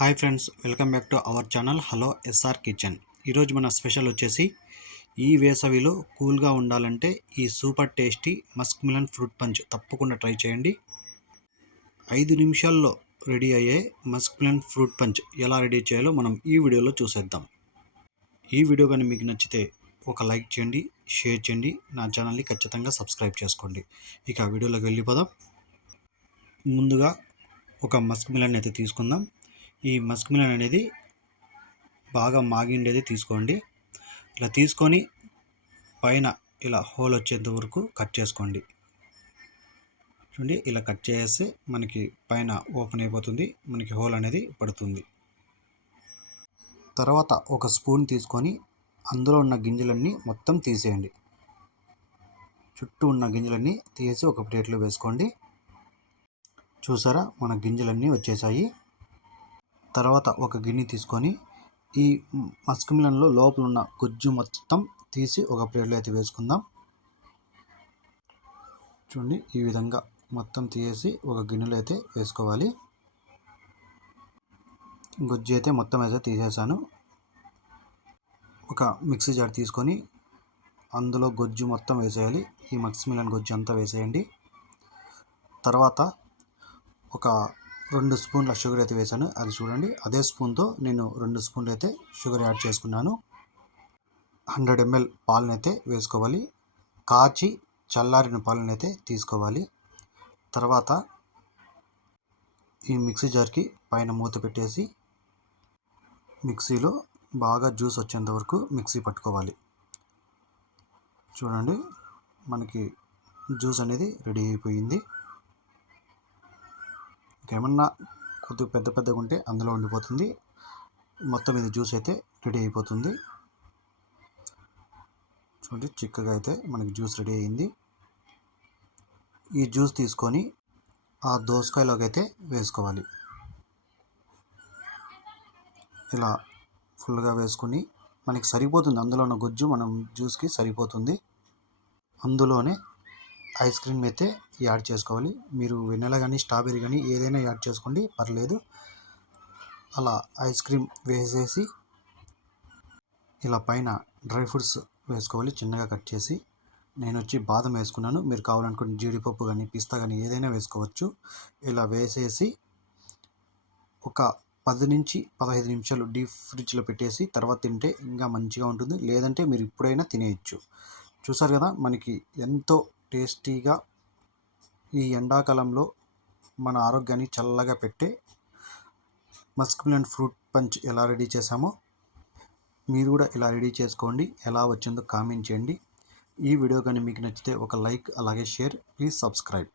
Hi friends, welcome back to our channel hello SR kitchen. ఈరోజు మన special వచ్చేసి ఈ వేసవిలో కూల్గా ఉండాలంటే ఈ super tasty muskmelon fruit punch తప్పకుండా ట్రై చేయండి. 5 నిమిషాల్లో రెడీ అయ్యే మస్క్ మిలన్ ఫ్రూట్ పంచ్ ఎలా రెడీ చేయాలో మనం ఈ వీడియోలో చూసేద్దాం. ఈ వీడియో కానీ మీకు నచ్చితే ఒక లైక్ చేయండి, షేర్ చేయండి, నా ఛానల్ని ఖచ్చితంగా సబ్స్క్రైబ్ చేసుకోండి. ఇక వీడియోలోకి వెళ్ళిపోదాం. ముందుగా ఒక మస్క్ మిలన్ అయితే తీసుకుందాం. ఈ మస్క్ మిలన్ అనేది బాగా మాగిండేది తీసుకోండి. ఇలా తీసుకొని పైన ఇలా హోల్ వచ్చేంత వరకు కట్ చేసుకోండి. చూడండి, ఇలా కట్ చేస్తే మనకి పైన ఓపెన్ అయిపోతుంది, మనకి హోల్ అనేది పడుతుంది. తర్వాత ఒక స్పూన్ తీసుకొని అందులో ఉన్న గింజలన్నీ మొత్తం తీసేయండి. చుట్టూ ఉన్న గింజలన్నీ తీసి ఒక ప్లేట్లో వేసుకోండి. చూసారా, మన గింజలన్నీ వచ్చేసాయి. తర్వాత ఒక గిన్నె తీసుకొని ఈ మస్క్ మిలన్లో లోపల ఉన్న గుజ్జు మొత్తం తీసి ఒక ప్లేట్లో అయితే వేసుకుందాం. చూడండి, ఈ విధంగా మొత్తం తీసి ఒక గిన్నెలో అయితే వేసుకోవాలి. గుజ్జు అయితే మొత్తం అయితే తీసేసాను. ఒక మిక్సీ జార్ తీసుకొని అందులో గుజ్జు మొత్తం వేసేయాలి. ఈ మస్క్ మిలన్ గుజ్జు అంతా వేసేయండి. తర్వాత ఒక 2 స్పూన్ల షుగర్ అయితే వేసాను. అది చూడండి, అదే స్పూన్తో నేను 2 స్పూన్లు అయితే షుగర్ యాడ్ చేసుకున్నాను. 100 ml పాలను అయితే వేసుకోవాలి. కాచి చల్లారిన పాలను అయితే తీసుకోవాలి. తర్వాత ఈ మిక్సీ జార్కి పైన మూత పెట్టేసి మిక్సీలో బాగా జ్యూస్ వచ్చేంత వరకు మిక్సీ పట్టుకోవాలి. చూడండి, మనకి జ్యూస్ అనేది రెడీ అయిపోయింది. ఏమన్నా కొద్దిగా పెద్దగా ఉంటే అందులో ఉండిపోతుంది. మొత్తం ఇది జ్యూస్ అయితే రెడీ అయిపోతుంది. చూడండి, చిక్కగా అయితే మనకి జ్యూస్ రెడీ అయింది. ఈ జ్యూస్ తీసుకొని ఆ దోసకాయలోకి అయితే వేసుకోవాలి. ఇలా ఫుల్గా వేసుకొని మనకి సరిపోతుంది, అందులో ఉన్న గుజ్జు మనం జ్యూస్కి సరిపోతుంది. అందులోనే ఐస్ క్రీమ్ అయితే యాడ్ చేసుకోవాలి. మీరు వెనిలా కానీ స్ట్రాబెర్రీ కానీ ఏదైనా యాడ్ చేసుకోండి, పర్లేదు. అలా ఐస్ క్రీమ్ వేసేసి ఇలా పైన డ్రై ఫ్రూట్స్ వేసుకోవాలి, చిన్నగా కట్ చేసి. నేను వచ్చి బాదం వేసుకున్నాను, మీరు కావాలనుకుంటే జీడిపప్పు కానీ పిస్తా కానీ ఏదైనా వేసుకోవచ్చు. ఇలా వేసేసి ఒక 10 నుంచి 15 నిమిషాలు డీప్ ఫ్రిడ్జ్లో పెట్టేసి తర్వాత తింటే ఇంకా మంచిగా ఉంటుంది. లేదంటే మీరు ఇప్పుడైనా తినేయచ్చు. చూసారు కదా, మనకి ఎంతో టేస్టీగా ఈ ఎండాకాలంలో మన ఆరోగ్యాన్ని చల్లగా పెట్టే మస్క్ మిలన్ ఫ్రూట్ పంచ్ ఎలా రెడీ చేసామో మీరు కూడా ఇలా రెడీ చేసుకోండి. ఎలా వచ్చిందో కామెంట్ చేయండి. ఈ వీడియో కానీ మీకు నచ్చితే ఒక లైక్, అలాగే షేర్. Please subscribe.